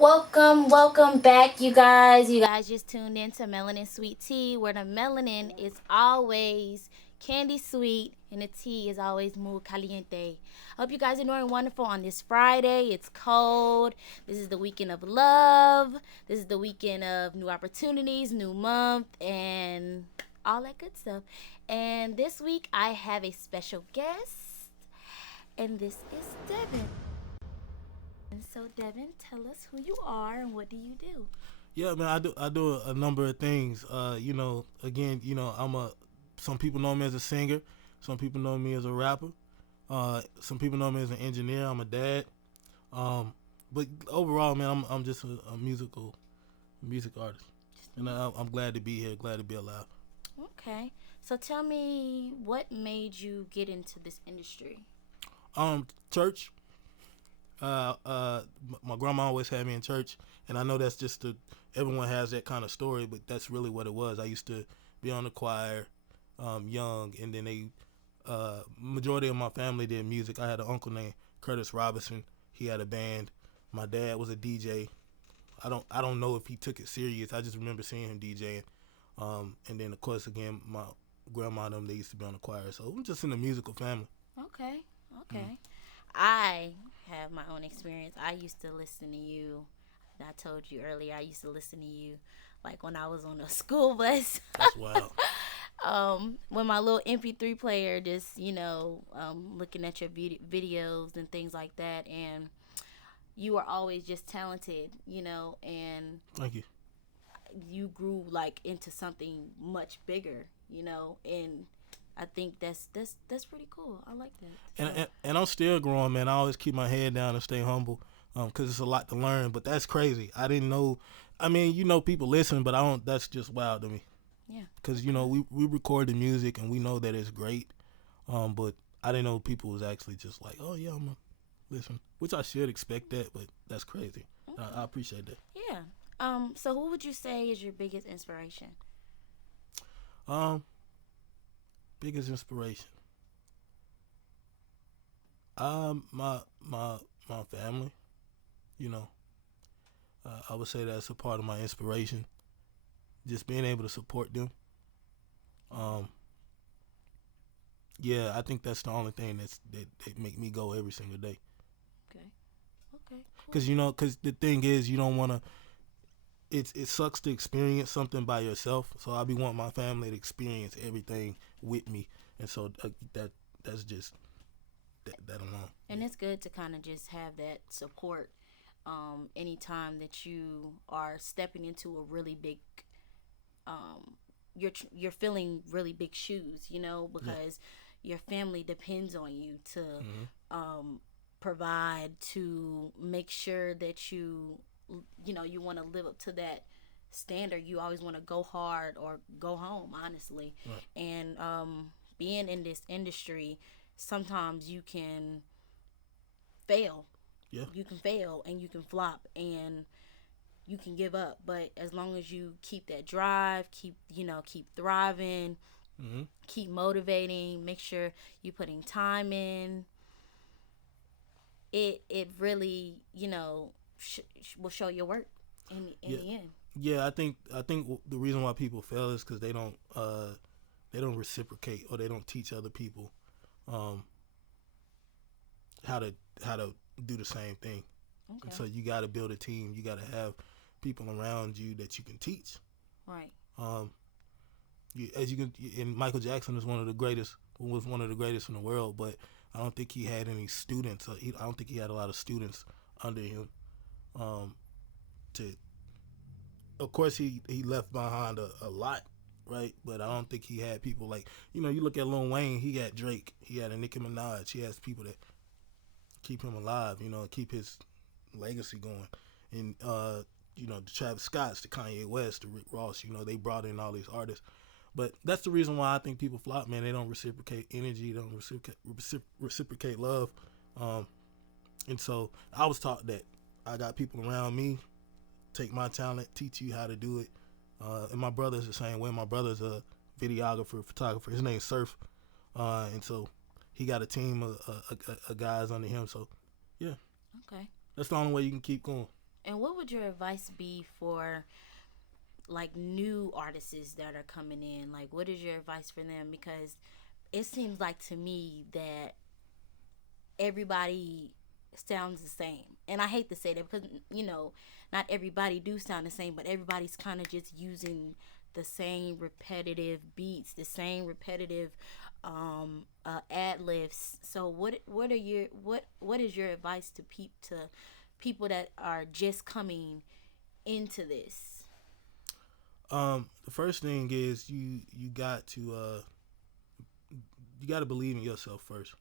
Welcome back, you guys. You guys just tuned in to Melanin Sweet Tea, where the melanin is always candy sweet and the tea is always muy caliente. I hope you guys are doing wonderful on this Friday. It's cold. This is the weekend of love. This is the weekend of new opportunities, new month, and all that good stuff. And this week I have a special guest, and this is Devin. And so, Devin, tell us who you are and what do you do? Yeah, man, I do a number of things. Again, I'm a. Some people know me as a singer. Some people know me as a rapper. Some people know me as an engineer. I'm a dad. Um, but overall, man, I'm just a music artist, and I'm glad to be here. Glad to be alive. Okay. So tell me what made you get into this industry? Church. My grandma always had me in church, and I know that's just everyone has that kind of story, but that's really what it was. I used to be on the choir, young, and then majority of my family did music. I had an uncle named Curtis Robinson. He had a band. My dad was a DJ. I don't know if he took it serious. I just remember seeing him DJing. And then of course again my grandma and them, they used to be on the choir. So I'm just in a musical family. Okay. Mm. Okay. I have my own experience. I used to listen to you. I told you earlier, I used to listen to you like when I was on a school bus. That's wild. When my little MP3 player, just looking at your videos and things like that, and you were always just talented, and Thank you. you grew like into something much bigger, and I think that's pretty cool. I like that. And, So and and I'm still growing, man. I always keep my head down and stay humble, because it's a lot to learn. But that's crazy. I didn't know. I mean, people listen, but I don't. That's just wild to me. yeah, Because okay, we record the music and we know that it's great. But I didn't know people was actually just like, oh yeah, I'm gonna listen, which I should expect that, but that's crazy. I okay, appreciate that. yeah. So who would you say is your biggest inspiration? Um, Biggest inspiration. My family. You know, I would say that's a part of my inspiration. Just being able to support them. Um, yeah, I think that's the only thing that make me go every single day. Okay, okay, cool. Cause the thing is, you don't want to. It sucks to experience something by yourself. So I be wanting my family to experience everything with me, and so that's just that alone. And Yeah, it's good to kind of just have that support anytime that you are stepping into a really big um, you're filling really big shoes, yeah, because your family depends on you to hmm um, provide, to make sure that you want to live up to that standard. You always want to go hard or go home, honestly. right, And being in this industry, sometimes fail yeah, you can fail and you can flop and you can give up, but as long as you keep that drive, keep thriving, hmm keep motivating, make sure you putting time in, it really will show your work in yeah, the end. yeah. I think the reason why people fail is because they don't reciprocate, or they don't teach other people um how to how to do the same thing. And Okay. so you got to build a team. You got to have people around you that you can teach. Right. Um, as you can, and Michael Jackson is one of the greatest, was one of the greatest in the world. But I don't think he had any students. I don't think he had a lot of students under him. Um, to, of course, he left behind a lot, right? But I don't think he had people like, you look at Lil Wayne. He got Drake. He had a Nicki Minaj. He has people that keep him alive. Keep his legacy going. And the Travis Scotts, the Kanye West, the Rick Ross, they brought in all these artists. But that's the reason why I think people flop, man. They don't reciprocate energy, they don't reciprocate love. Um, and so I was taught that I got people around me, take my talent, teach you how to do it. And my brother's the same way. My brother's a videographer, photographer. His name's Surf. And so he got a team of guys under him. So, yeah, Okay. that's the only way you can keep going. And what would your advice be for like new artists that are coming in? Like, what is your advice for them? Because it seems like to me that everybody sounds the same, and I hate to say that because not everybody do sound the same, but everybody's kind of just using the same repetitive beats, the same repetitive ad libs. So what is your advice to people that are just coming into this? The first thing is you got to believe in yourself first,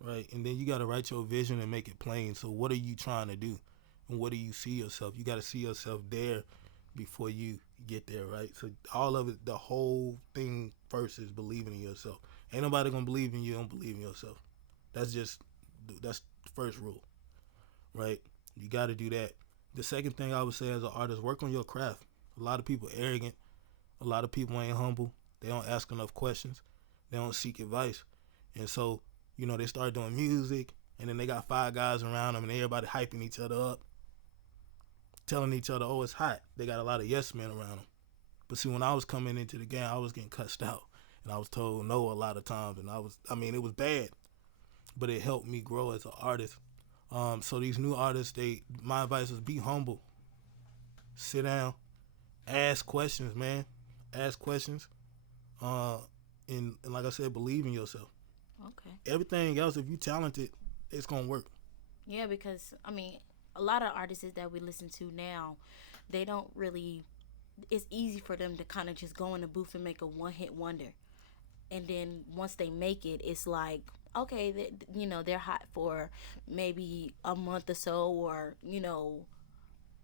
right? And then you got to write your vision and make it plain. So what are you trying to do, and what do you see yourself? You got to see yourself there before you get there, right? So all of it, the whole thing first is believing in yourself. Ain't nobody gonna believe in you. Don't believe in yourself. That's that's the first rule, right? You got to do that. The second thing I would say as an artist, work on your craft. A lot of people arrogant. A lot of people ain't humble. They don't ask enough questions. They don't seek advice. And so, they start doing music, and then they got five guys around them, and everybody hyping each other up, telling each other, oh, it's hot. They got a lot of yes men around them. But see, when I was coming into the game, I was getting cussed out, and I was told no a lot of times, and it was bad, but it helped me grow as an artist. So these new artists, my advice is be humble, sit down, ask questions, man, ask questions, and like I said, believe in yourself. Okay. Everything else, if you talented, it's gonna work. Yeah, because a lot of artists that we listen to now, they don't really. It's easy for them to kind of just go in the booth and make a one-hit wonder, and then once they make it, it's like okay, they're hot for maybe a month or so, or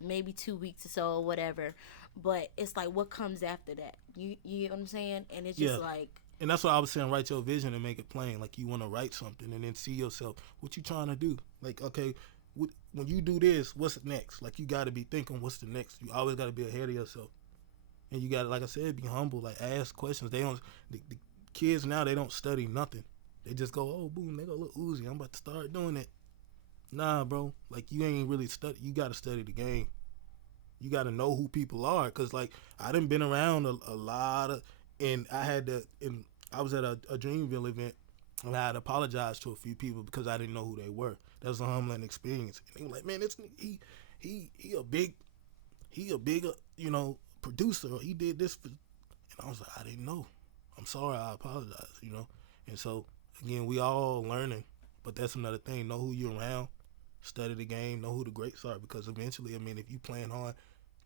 maybe 2 weeks or so, or whatever. But it's like, what comes after that? You know what I'm saying? And it's just like. And that's what I was saying. Write your vision and make it plain. Like you want to write something, and then see yourself. What you trying to do? Like okay, when you do this, what's next? Like you got to be thinking, what's the next? You always got to be ahead of yourself. And you got to, like I said, be humble. Like ask questions. The kids now, they don't study nothing. They just go, oh boom, they go look Uzi. I'm about to start doing it. Nah, bro. Like you ain't really study. You got to study the game. You got to know who people are. Cause like I done been around a lot of, and I was at a Dreamville event, and I had apologized to a few people because I didn't know who they were. That was a humbling experience. And they were like, man, he a big producer. He did this and I was like, I didn't know. I'm sorry. I apologize. And so again, we all learning, but that's another thing. Know who you're around, study the game, know who the greats are, because eventually, if you playing hard,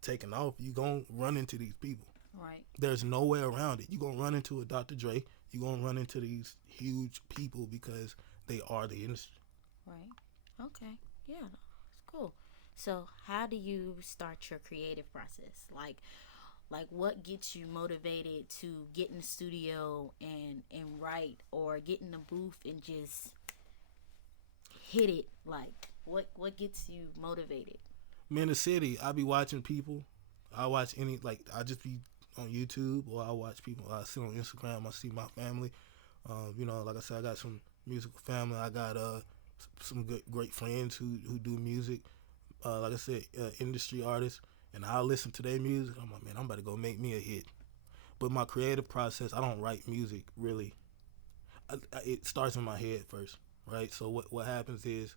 taking off, you gonna run into these people. Right. There's no way around it. You're gonna run into a Dr. Dre. You're gonna run into these huge people because they are the industry. Right. Okay. Yeah, that's cool. So, how do you start your creative process? Like what gets you motivated to get in the studio and write, or get in the booth and just hit it? Like what gets you motivated? In the city, I be watching people. I watch I just be on YouTube, or I watch people. I sit on Instagram. I see my family. Like I said, I got some musical family. I got some great friends who do music. Like I said, industry artists, and I listen to their music. I'm like, man, I'm about to go make me a hit. But my creative process, I don't write music really. It starts in my head first, right? So what happens is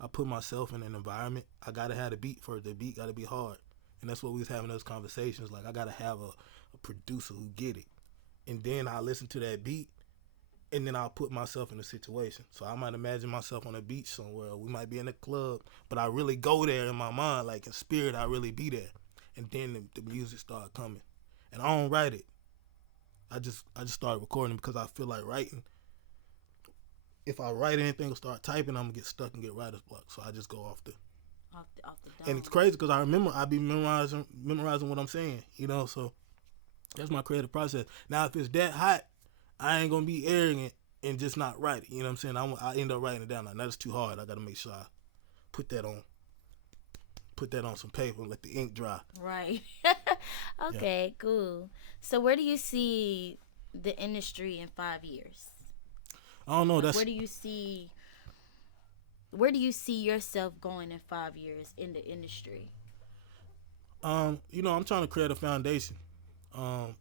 I put myself in an environment. I gotta have the beat first. The beat gotta be hard, and that's what we was having those conversations. Like I gotta have a producer who get it, and then I listen to that beat, and then I'll put myself in a situation. So I might imagine myself on a beach somewhere. We might be in a club, but I really go there in my mind, like in spirit. I really be there, and then the music start coming, and I don't write it. I just start recording because I feel like writing. If I write anything or start typing, I'm gonna get stuck and get writer's block. So I just go off the dome. And it's crazy because I be memorizing what I'm saying. So that's my creative process. Now, if it's that hot, I ain't gonna be arrogant and just not write it. You know what I'm saying? I end up writing it down. Now that's too hard. I gotta make sure I put that on some paper and let the ink dry. Right. Okay, cool. So where do you see the industry in 5 years? I don't know. Where do you see Where do you see yourself going in 5 years in the industry? I'm trying to create a foundation. Um,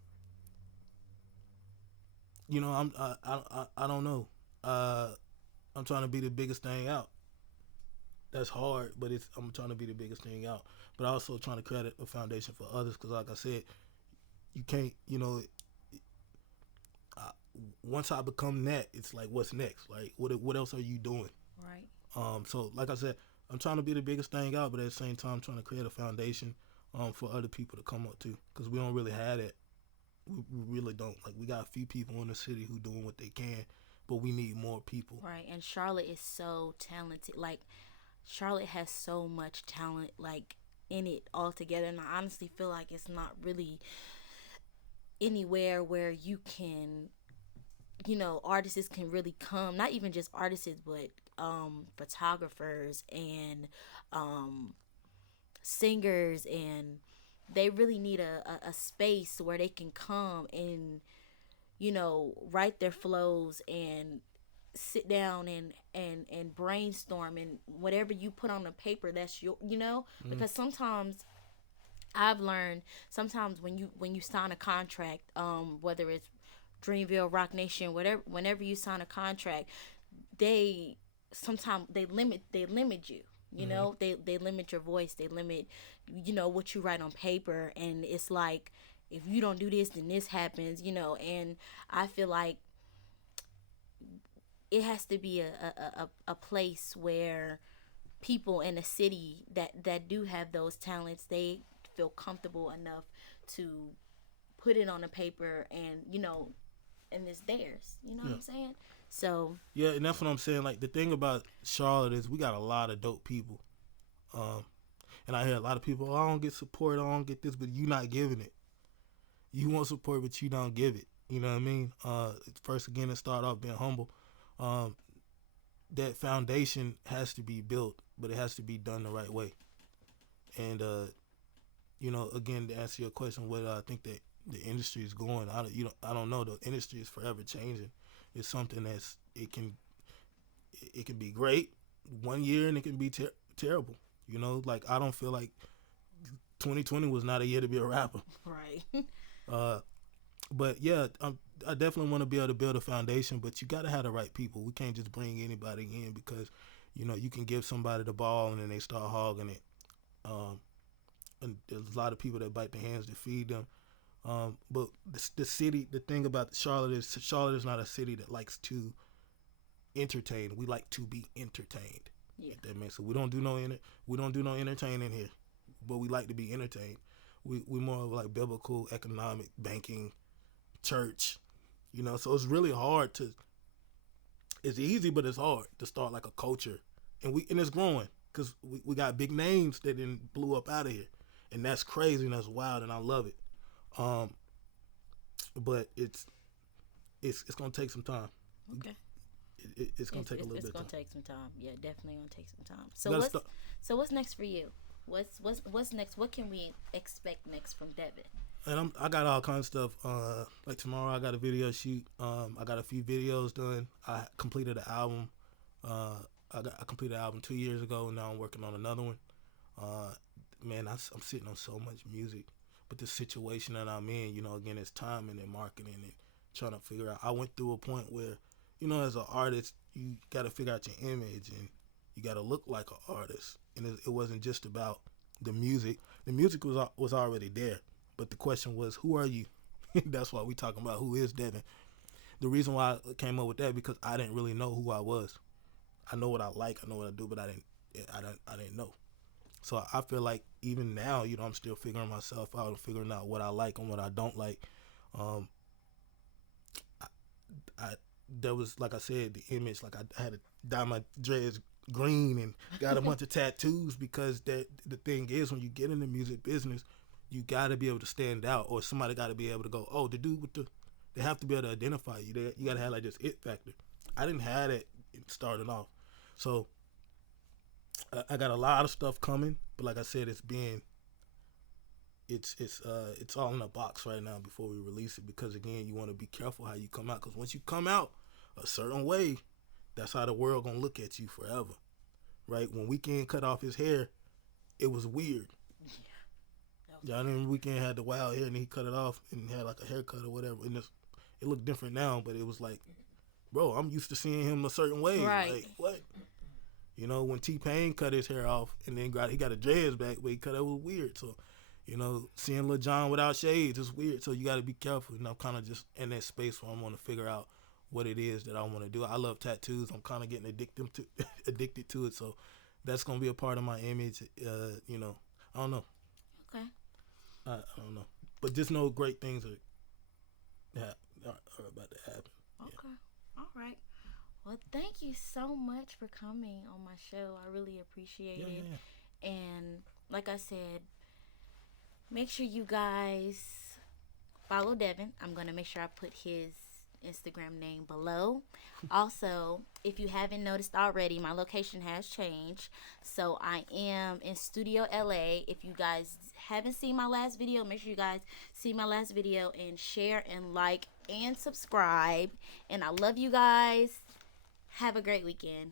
I don't know. Uh, I'm trying to be the biggest thing out. That's hard, but I'm trying to be the biggest thing out. But I also trying to create a foundation for others because, like I said, you can't. I, once I become that, it's like, what's next? Like, what else are you doing? Right. So like I said, I'm trying to be the biggest thing out, but at the same time, I'm trying to create a foundation for other people to come up to because we don't really have that. We really don't. Like, we got a few people in the city who doing what they can, but we need more people. Right. And Charlotte is so talented. Like, Charlotte has so much talent, like, in it altogether. And I honestly feel like it's not really anywhere where you can, artists can really come. Not even just artists, but photographers and um, singers, and they really need a space where they can come and write their flows and sit down and brainstorm, and whatever you put on the paper, that's your. Mm. Because sometimes I've learned, sometimes when you sign a contract, whether it's Dreamville, Rock Nation, whatever, whenever you sign a contract, they sometimes they limit you. Mm-hmm. They limit your voice, they limit what you write on paper, and it's like, if you don't do this, then this happens. And I feel like it has to be a place where people in a city that do have those talents, they feel comfortable enough to put it on a paper, and it's theirs. You know what Yeah. I'm saying? So Yeah, and that's what I'm saying. Like, the thing about Charlotte is we got a lot of dope people. Um, and I hear a lot of people, oh, I don't get support, I don't get this, but you not giving it. You want support, but you don't give it. You know what I mean? First, again, to start off being humble. Um, that foundation has to be built, but it has to be done the right way. And again, to answer your question, whether I think that the industry is going, I don't know. The industry is forever changing. It's something it can be great one year and it can be terrible. Like, I don't feel like 2020 was not a year to be a rapper. right. Uh, but yeah, I definitely want to be able to build a foundation, but you got to have the right people. We can't just bring anybody in because, you can give somebody the ball and then they start hogging it. Um, and there's a lot of people that bite their hands to feed them. But the city, the thing about Charlotte is not a city that likes to entertain. We like to be entertained. Yeah. If that makes sense. We don't do no entertaining here, but we like to be entertained. We more of like biblical, economic, banking, church. So it's really hard to. It's easy, but it's hard to start like a culture, and it's growing because we got big names that didn't blew up out of here, and that's crazy and that's wild, and I love it. Um, but it's gonna take some time. Okay. It's gonna take a little It's bit gonna of time. take some time. Yeah, definitely gonna take some time. You gotta start. So what's next for you? What's next? What can we expect next from Devin? And I got all kinds of stuff. Like tomorrow, I got a video shoot. I got a few videos done. I completed the album. I completed the album 2 years ago, and now I'm working on another one. Uh, Man, I'm sitting on so much music, but the situation that I'm in, again, it's timing and marketing and trying to figure out. I went through a point where, as an artist, you got to figure out your image and you got to look like an artist. And it wasn't just about the music. The music was already there, but the question was, who are you? That's why we talking about who is Devin. The reason why I came up with that because I didn't really know who I was. I know what I like, I know what I do, but I didn't know. So I feel like even now, I'm still figuring myself out and figuring out what I like and what I don't like. Um, I There was, like I said, the image. Like, I had to dye my dreads green and got a bunch of tattoos because the thing is, when you get in the music business, you got to be able to stand out, or somebody got to be able to go, oh, the dude with the. They have to be able to identify you. You got to have like this it factor. I didn't have that starting off, so I got a lot of stuff coming. But like I said, it's all in a box right now before we release it because again, you want to be careful how you come out because once you come out a certain way, that's how the world gonna look at you forever. right? When Weeknd cut off his hair, it was weird. Y'all know Weeknd had the wild hair and he cut it off and had like a haircut or whatever. And it looked different now, but it was like, bro, I'm used to seeing him a certain way. Right. Like, what? You know, when T-Pain cut his hair off and then he got a dreads back, but he cut it was weird. So, you know, seeing Lil Jon without shades is weird. So you got to be careful. And I'm kind of just in that space where I want to figure out what it is that I want to do. I love tattoos. I'm kind of getting addicted to it. So that's going to be a part of my image. You know, I don't know. Okay. I don't know. But just know great things are about to happen. Okay. Yeah. All right. Well, thank you so much for coming on my show. I really appreciate it. Yeah. And like I said, make sure you guys follow Devin. I'm going to make sure I put his Instagram name below. Also, if you haven't noticed already, my location has changed. So I am in Studio LA. If you guys haven't seen my last video, make sure you guys see my last video and share and like and subscribe. And I love you guys. Have a great weekend.